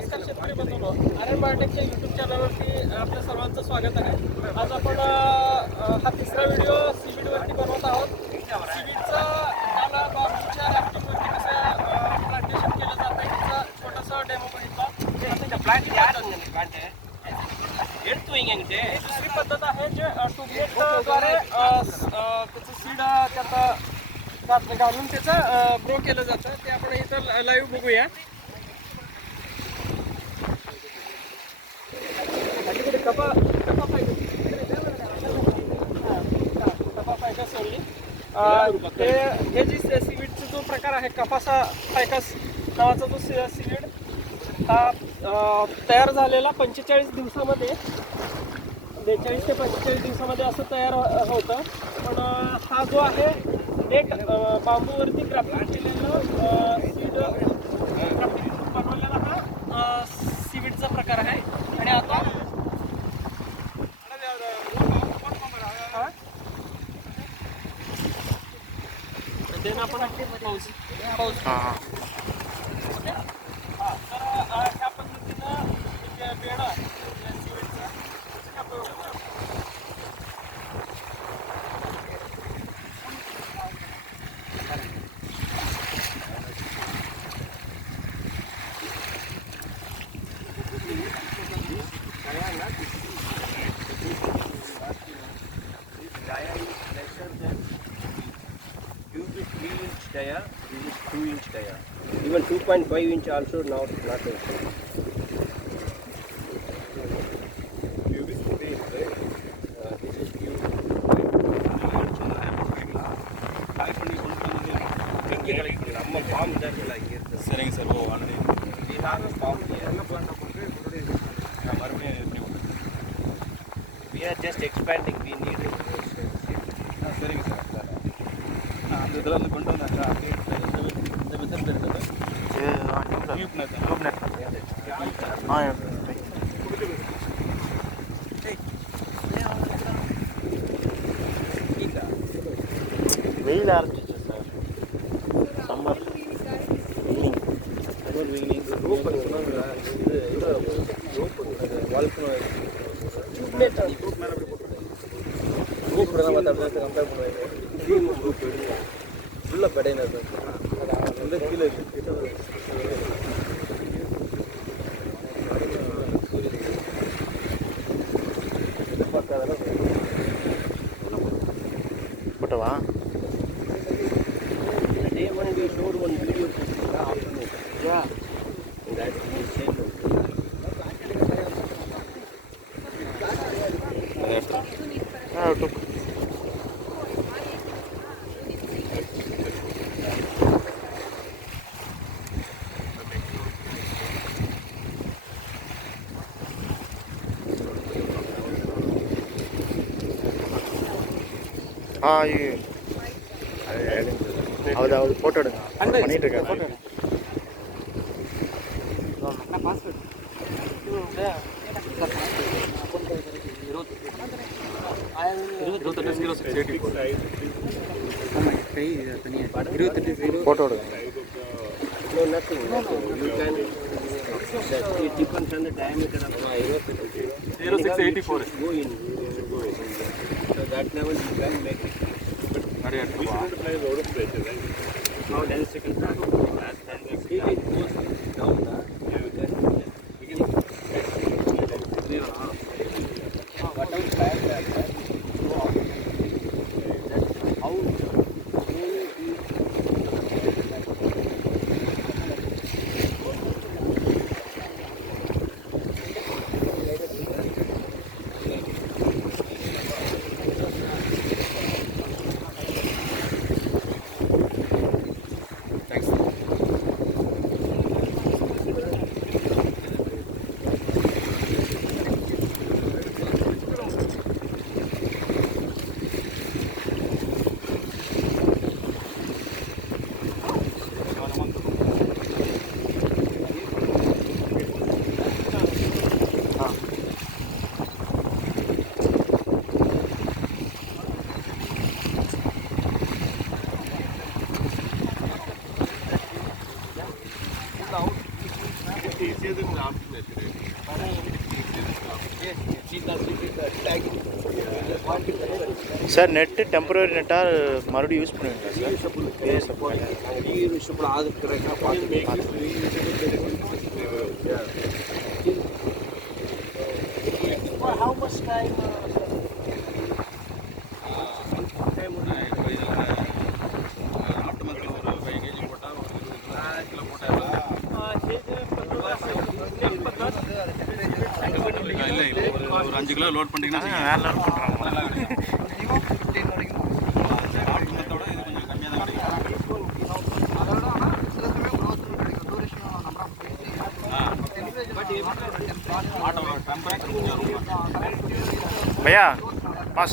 नमस्कार शेतकरी बंधूंनो, आर्यन बायोटेकच्या यूट्यूब चॅनलवरती आपल्या सर्वांचं स्वागत आहे. आज आपण हा तिसरा व्हिडिओ सीवीडवरती बनवत आहोत. सीवीडचा त्याला बांबूच्या रॅफ्टिंगवरती कसं प्लांटेशन केलं जातं याचा छोटासा डेमो बघितला. दुसरी पद्धत आहे जे ट्यूबनेटद्वारे त्याचं सीड त्यात घालून त्याचं ग्रो केलं जातं. ते आपण इथं लाईव्ह बघूया. कपा फायकस सोडली. हे जी सीवीडचा जो प्रकार आहे कपासा फायकस नावाचा जो सीवीड हा तयार झालेला 45 दिवसामध्ये 42 ते 45 दिवसामध्ये असं तयार होतं. पण हा जो आहे एक बांबूवरती ग्राफ्टिंग केलेलं सीड बनवलेला हा सीवीडचा प्रकार आहे. आणि आता आपण पाऊस ह्या पद्धतीनं बेडा सीवीडचा dia, this is 2-inch dia. Even 2.5 inch also now not okay. Tube is 4 inch, right? This is tube. ನಮ್ಮ ಫಾರ್ಮ್ ಇದೆಲ್ಲ ಹಿಂಗೆ ಇರ್ತದೆ. ಸರಿங்க sir. Oh already we have a farm here. ಎಲ್ಲ ಪ್ಲಾಂಟ್ ಹಾಕೊಂಡ್ರೆ ಮರಮೇ ನೀವು we are just expanding. We need it. ಸರಿங்க ಸರ್. அந்த இதில் வந்து கொண்டு வந்தாங்க. இந்த மெத்தட் இருக்குது. வெயில் ஆரம்பிச்சிச்சு சார். சம்மர் வெயிலிங் ரோப் இது ரோப் வளர்க்கணும். ரோப் மேலே ரோப் தான் மற்ற கம்பேர் பண்ணுவாங்க. ரோப் ஃபுல்லாக பெடையினா வந்து கீழே போட்டவா day one we showed one video afternoon. Yeah. That is same. ಹೌದು ಫೋಟೋ எடுங்க பண்ணிட்டு இருக்கேன். ಫೋಟೋ எடுங்க. No, nothing. You can. It depends on the diameter of 0684. Go in. So that level you can make it. We should apply a lot of pressure, right? Now density can start. If it goes down, we can whatever size that go out. That's how sir net temporary நெட்டாக மறுபடியும் use பண்ணுவீங்களா For how much time? ஒரு 5 kilo load பண்ணிட்டீங்கன்னா வேறு level பண்ணுறாங்க. भैया बस